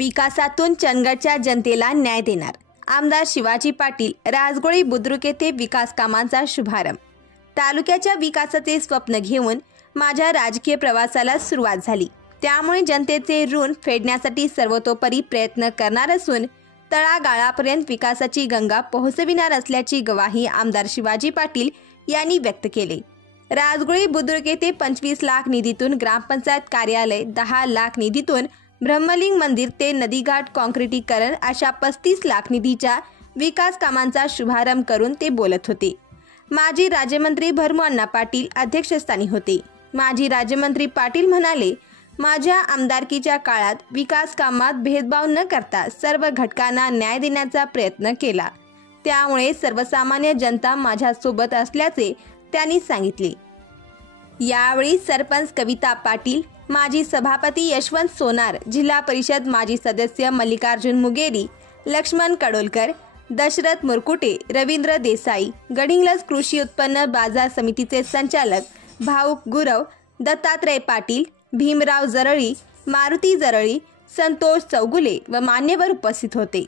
विकासातून चंदगडच्या जनतेला न्याय देणार। आमदार शिवाजी पाटील राजगोळी बुद्रुक येथे विकास कामांचा शुभारंभ। तालुक्याच्या विकासाचे स्वप्न घेऊन माझ्या राजकीय प्रवासाला सुरुवात झाली। त्यामुळे जनतेचे ऋण फेडण्यासाठी सर्वतोपरी प्रयत्न करणार असून तळागाळापर्यंत विकासाची गंगा पोहोचविणार असल्याची ग्वाही आमदार शिवाजी पाटील यांनी व्यक्त केली। राजगोळी बुद्रुक येथे 25 लाख निधीतून ग्रामपंचायत कार्यालय, 10 लाख निधीतून ब्रह्मलिंग मंदिर ते नदीघाट काँक्रिटीकरण अशा 35 लाख निधीच्या विकास कामांचा शुभारंभ करून ते बोलत होते। माजी राज्यमंत्री भरमू अण्णा पाटील अध्यक्षस्थानी होते। माजी राज्यमंत्री पाटील म्हणाले, माझ्या आमदारकीच्या काळात विकास कामात भेदभाव न करता सर्व घटकांना न्याय देण्याचा प्रयत्न केला। त्यामुळे सर्वसामान्य जनता माझ्यासोबत असल्याचे त्यांनी सांगितले। यावेळी सरपंच कविता पाटील, माजी सभापती यशवंत सोनार, जिल्हा परिषद माजी सदस्य मल्लिकार्जुन मुगेरी, लक्ष्मण कडोलकर, दशरथ मुरकुटे, रवींद्र देसाई, गडिंग्लज कृषी उत्पन्न बाजार समितीचे संचालक भाऊक गुरव, दत्तात्रय पाटील, भीमराव जरळी, मारुती जरळी, संतोष चौगुले व मान्यवर उपस्थित होते।